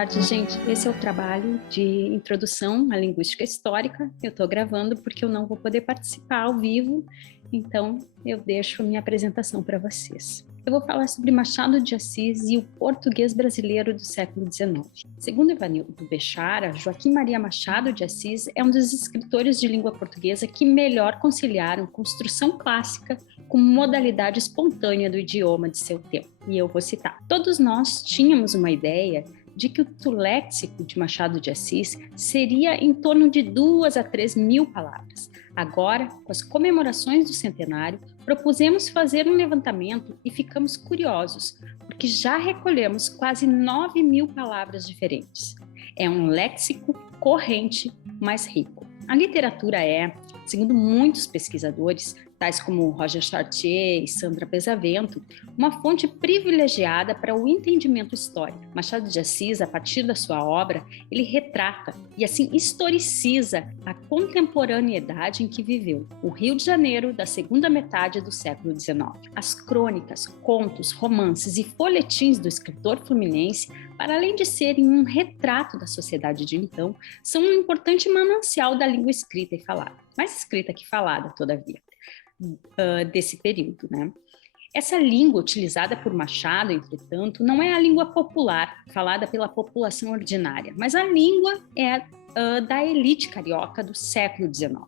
tarde, gente. Esse é o trabalho de introdução à linguística histórica. Eu estou gravando porque eu não vou poder participar ao vivo, então eu deixo minha apresentação para vocês. Eu vou falar sobre Machado de Assis e o português brasileiro do século XIX. Segundo Evanildo Bechara, Joaquim Maria Machado de Assis é um dos escritores de língua portuguesa que melhor conciliaram construção clássica com modalidade espontânea do idioma de seu tempo. E eu vou citar. Todos nós tínhamos uma ideia de que o léxico de Machado de Assis seria em torno de 2 a 3 mil palavras. Agora, com as comemorações do centenário, propusemos fazer um levantamento e ficamos curiosos, porque já recolhemos quase 9 mil palavras diferentes. É um léxico corrente, mas rico. A literatura é, segundo muitos pesquisadores, tais como Roger Chartier e Sandra Pesavento, uma fonte privilegiada para o entendimento histórico. Machado de Assis, a partir da sua obra, ele retrata e assim historiciza a contemporaneidade em que viveu, o Rio de Janeiro da segunda metade do século XIX. As crônicas, contos, romances e folhetins do escritor fluminense, para além de serem um retrato da sociedade de então, são um importante manancial da língua escrita e falada, mais escrita que falada, todavia. Desse período, né? Essa língua utilizada por Machado, entretanto, não é a língua popular, falada pela população ordinária, mas a língua da elite carioca do século XIX.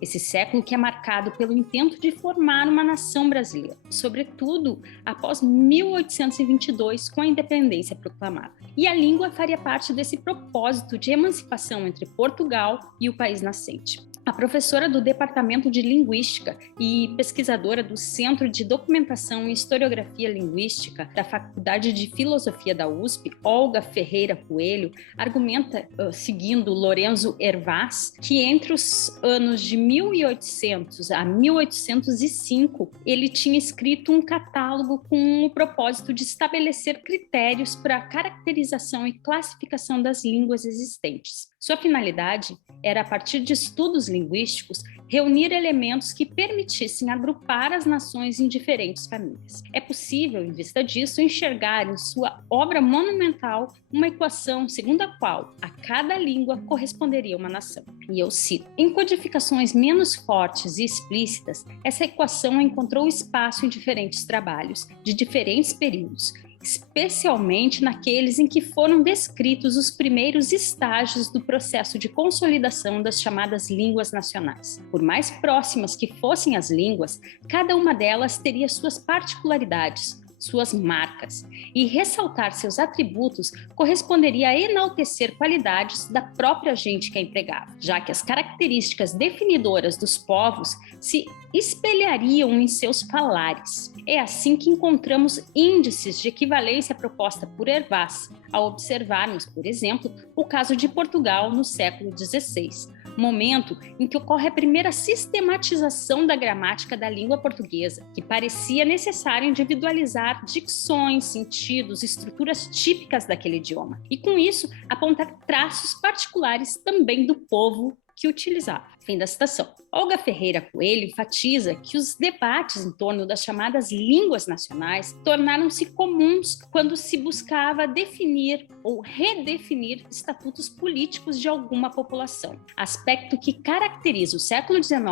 Esse século que é marcado pelo intento de formar uma nação brasileira, sobretudo após 1822, com a independência proclamada. E a língua faria parte desse propósito de emancipação entre Portugal e o país nascente. A professora do Departamento de Linguística e pesquisadora do Centro de Documentação e Historiografia Linguística da Faculdade de Filosofia da USP, Olga Ferreira Coelho, argumenta, seguindo Lorenzo Hervás, que entre os anos de 1800 a 1805, ele tinha escrito um catálogo com o propósito de estabelecer critérios para a caracterização e classificação das línguas existentes. Sua finalidade era, a partir de estudos linguísticos, reunir elementos que permitissem agrupar as nações em diferentes famílias. É possível, em vista disso, enxergar em sua obra monumental uma equação segundo a qual a cada língua corresponderia uma nação. E eu cito: em codificações menos fortes e explícitas, essa equação encontrou espaço em diferentes trabalhos, de diferentes períodos, especialmente naqueles em que foram descritos os primeiros estágios do processo de consolidação das chamadas línguas nacionais. Por mais próximas que fossem as línguas, cada uma delas teria suas particularidades, suas marcas, e ressaltar seus atributos corresponderia a enaltecer qualidades da própria gente que a empregava, já que as características definidoras dos povos se espelhariam em seus falares. É assim que encontramos índices de equivalência proposta por Hervás, ao observarmos, por exemplo, o caso de Portugal no século XVI, momento em que ocorre a primeira sistematização da gramática da língua portuguesa, que parecia necessário individualizar dicções, sentidos, estruturas típicas daquele idioma, e com isso apontar traços particulares também do povo que utilizava. Fim da citação. Olga Ferreira Coelho enfatiza que os debates em torno das chamadas línguas nacionais tornaram-se comuns quando se buscava definir ou redefinir estatutos políticos de alguma população, aspecto que caracteriza o século XIX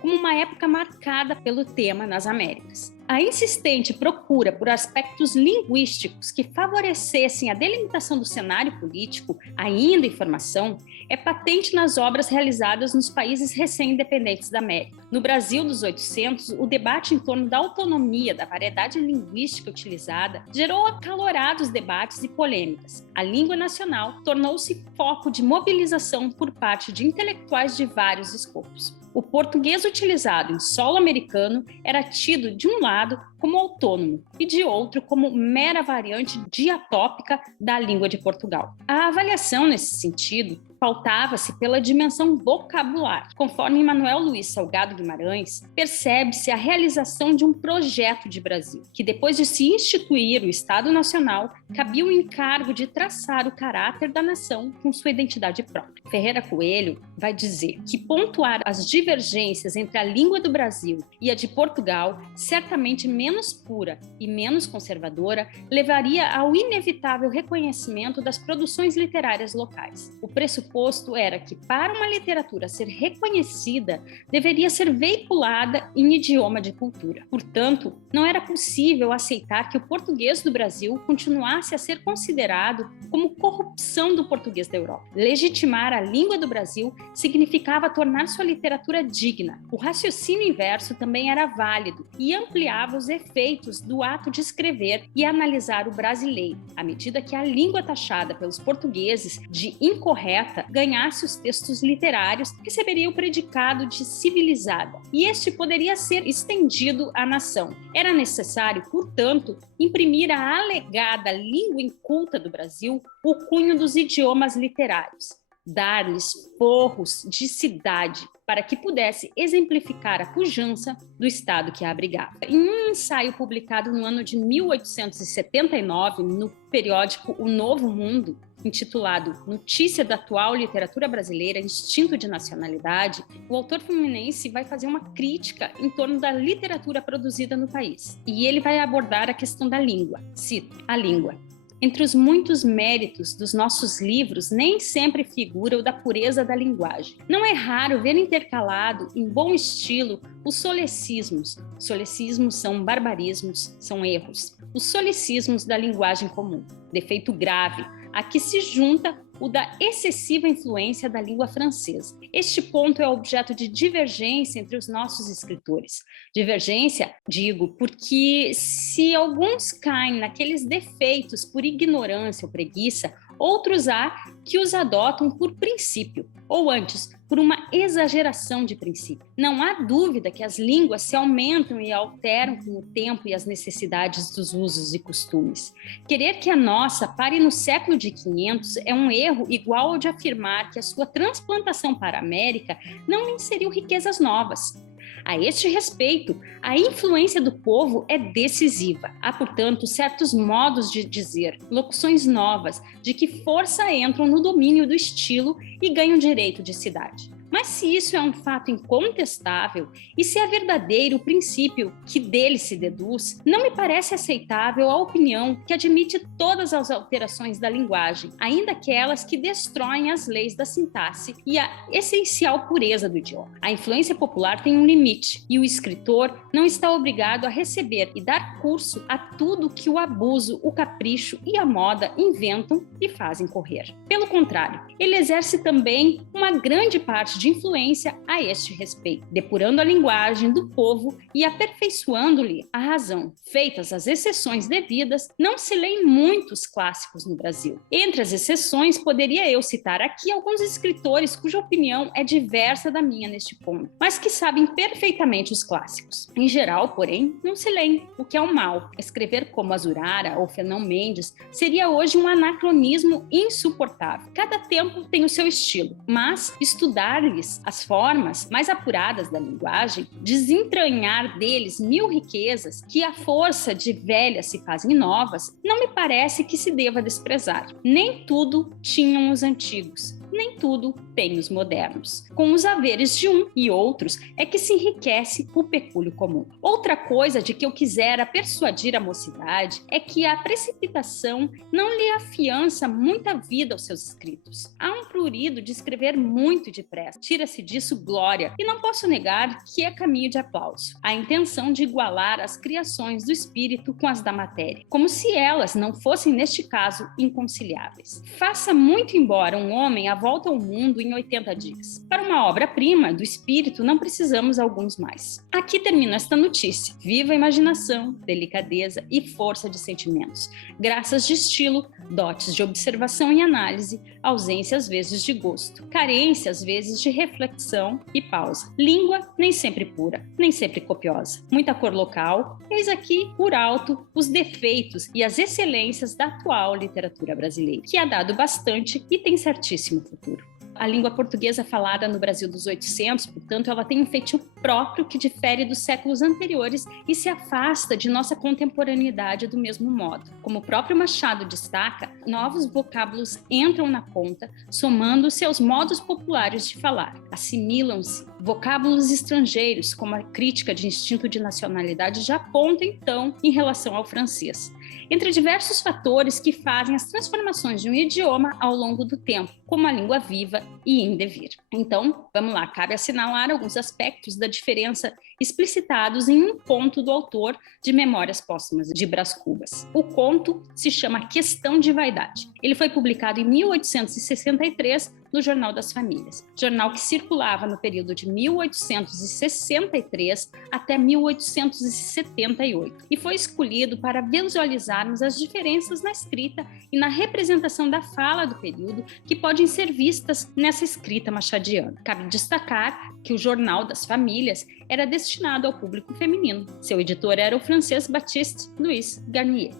como uma época marcada pelo tema nas Américas. A insistente procura por aspectos linguísticos que favorecessem a delimitação do cenário político, ainda em formação, é patente nas obras realizadas nos países recém-independentes da América. No Brasil dos 800, o debate em torno da autonomia, da variedade linguística utilizada, gerou acalorados debates e polêmicas. A língua nacional tornou-se foco de mobilização por parte de intelectuais de vários escopos. O português utilizado em solo americano era tido, de um lado, como autônomo e, de outro, como mera variante diatópica da língua de Portugal. A avaliação, nesse sentido, pautava-se pela dimensão vocabular. Conforme Manuel Luiz Salgado Guimarães, percebe-se a realização de um projeto de Brasil, que depois de se instituir o Estado Nacional, cabia o encargo de traçar o caráter da nação com sua identidade própria. Ferreira Coelho vai dizer que pontuar as divergências entre a língua do Brasil e a de Portugal certamente menos menos pura e menos conservadora levaria ao inevitável reconhecimento das produções literárias locais. O pressuposto era que, para uma literatura ser reconhecida, deveria ser veiculada em idioma de cultura. Portanto, não era possível aceitar que o português do Brasil continuasse a ser considerado como corrupção do português da Europa. Legitimar a língua do Brasil significava tornar sua literatura digna. O raciocínio inverso também era válido e ampliava os efeitos do ato de escrever e analisar o brasileiro, à medida que a língua taxada pelos portugueses de incorreta ganhasse os textos literários, receberia o predicado de civilizada, e este poderia ser estendido à nação. Era necessário, portanto, imprimir à alegada língua inculta do Brasil o cunho dos idiomas literários, dar-lhes forros de cidade, para que pudesse exemplificar a pujança do Estado que a abrigava. Em um ensaio publicado no ano de 1879, no periódico O Novo Mundo, intitulado Notícia da Atual Literatura Brasileira, Instinto de Nacionalidade, o autor fluminense vai fazer uma crítica em torno da literatura produzida no país. E ele vai abordar a questão da língua. Cito: a língua. Entre os muitos méritos dos nossos livros, nem sempre figura o da pureza da linguagem. Não é raro ver intercalado, em bom estilo, os solecismos. Solecismos são barbarismos, são erros. Os solecismos da linguagem comum, defeito grave, a que se junta o da excessiva influência da língua francesa. Este ponto é objeto de divergência entre os nossos escritores. Divergência, digo, porque se alguns caem naqueles defeitos por ignorância ou preguiça, outros há que os adotam por princípio, ou antes, por uma exageração de princípio. Não há dúvida que as línguas se aumentam e alteram com o tempo e as necessidades dos usos e costumes. Querer que a nossa pare no século de 500 é um erro igual ao de afirmar que a sua transplantação para a América não lhe inseriu riquezas novas. A este respeito, a influência do povo é decisiva. Há, portanto, certos modos de dizer, locuções novas, de que força entram no domínio do estilo e ganham direito de cidade. Mas se isso é um fato incontestável e se é verdadeiro o princípio que dele se deduz, não me parece aceitável a opinião que admite todas as alterações da linguagem, ainda aquelas que destroem as leis da sintaxe e a essencial pureza do idioma. A influência popular tem um limite e o escritor não está obrigado a receber e dar curso a tudo que o abuso, o capricho e a moda inventam e fazem correr. Pelo contrário, ele exerce também uma grande parte de influência a este respeito, depurando a linguagem do povo e aperfeiçoando-lhe a razão. Feitas as exceções devidas, não se leem muitos clássicos no Brasil. Entre as exceções, poderia eu citar aqui alguns escritores cuja opinião é diversa da minha neste ponto, mas que sabem perfeitamente os clássicos. Em geral, porém, não se leem, o que é um mal. Escrever como Azurara ou Fernão Mendes seria hoje um anacronismo insuportável. Cada tempo tem o seu estilo, mas estudar as formas mais apuradas da linguagem, desentranhar deles mil riquezas que à força de velhas se fazem novas, não me parece que se deva desprezar. Nem tudo tinham os antigos, nem tudo tem os modernos. Com os haveres de um e outros é que se enriquece o pecúlio comum. Outra coisa de que eu quisera persuadir a mocidade é que a precipitação não lhe afiança muita vida aos seus escritos. Há um prurido de escrever muito depressa. Tira-se disso glória, e não posso negar que é caminho de aplauso. A intenção de igualar as criações do espírito com as da matéria, como se elas não fossem, neste caso, inconciliáveis. Faça muito embora um homem a volta ao mundo em 80 dias. Para uma obra-prima do espírito, não precisamos alguns mais. Aqui termina esta notícia. Viva a imaginação, delicadeza e força de sentimentos. Graças de estilo, dotes de observação e análise, ausência às vezes de gosto, carência às vezes de reflexão e pausa. Língua nem sempre pura, nem sempre copiosa. Muita cor local, eis aqui, por alto, os defeitos e as excelências da atual literatura brasileira, que ha dado bastante e tem certíssimo futuro. A língua portuguesa falada no Brasil dos 800, portanto, ela tem um feitio próprio que difere dos séculos anteriores e se afasta de nossa contemporaneidade do mesmo modo. Como o próprio Machado destaca, novos vocábulos entram na conta, somando-se aos modos populares de falar. Assimilam-se vocábulos estrangeiros, como a crítica de instinto de nacionalidade já aponta, então, em relação ao francês. Entre diversos fatores que fazem as transformações de um idioma ao longo do tempo, como a língua viva e em devir. Então, vamos lá, cabe assinalar alguns aspectos da diferença explicitados em um conto do autor de Memórias Póstumas de Brás Cubas. O conto se chama Questão de Vaidade. Ele foi publicado em 1863 no Jornal das Famílias, jornal que circulava no período de 1863 até 1878 e foi escolhido para visualizarmos as diferenças na escrita e na representação da fala do período que podem ser vistas nessa escrita machadiana. Cabe destacar que o Jornal das Famílias era destinado ao público feminino. Seu editor era o francês Baptiste Louis Garnier.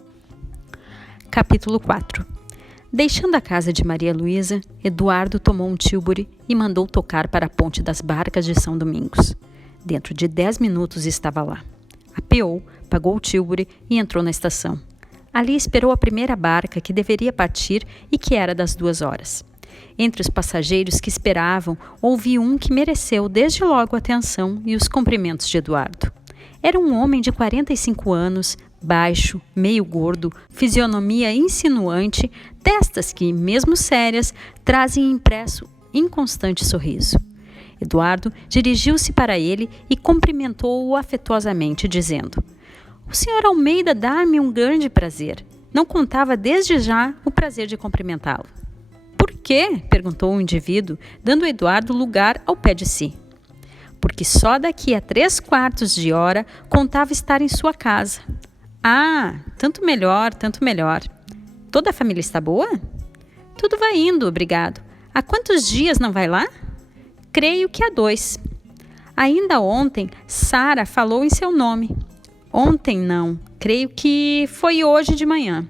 Capítulo 4. Deixando a casa de Maria Luísa, Eduardo tomou um tílburi e mandou tocar para a Ponte das Barcas de São Domingos. Dentro de 10 minutos estava lá. Apeou, pagou o tílburi e entrou na estação. Ali esperou a primeira barca que deveria partir e que era das 2 horas. Entre os passageiros que esperavam, houve um que mereceu desde logo a atenção e os cumprimentos de Eduardo. Era um homem de 45 anos, baixo, meio gordo, fisionomia insinuante, testas que, mesmo sérias, trazem impresso inconstante sorriso. Eduardo dirigiu-se para ele e cumprimentou-o afetuosamente, dizendo: "O Sr. Almeida dá-me um grande prazer. Não contava desde já o prazer de cumprimentá-lo." "Por quê?" perguntou o indivíduo, dando a Eduardo lugar ao pé de si. "Porque só daqui a 3/4 de hora contava estar em sua casa." "Ah, tanto melhor, tanto melhor. Toda a família está boa?" "Tudo vai indo, obrigado. Há quantos dias não vai lá?" "Creio que há 2. Ainda ontem, Sara falou em seu nome." "Ontem não. Creio que foi hoje de manhã."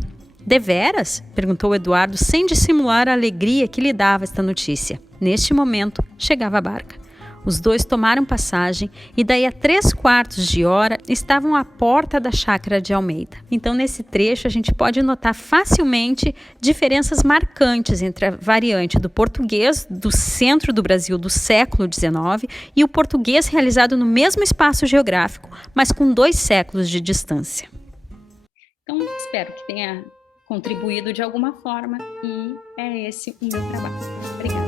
"Deveras?" perguntou Eduardo, sem dissimular a alegria que lhe dava esta notícia. Neste momento, chegava a barca. Os dois tomaram passagem e daí a 3/4 de hora estavam à porta da chácara de Almeida. Então, nesse trecho, a gente pode notar facilmente diferenças marcantes entre a variante do português do centro do Brasil do século XIX e o português realizado no mesmo espaço geográfico, mas com 2 séculos de distância. Então, espero que tenha contribuído de alguma forma e é esse o meu trabalho. Obrigada.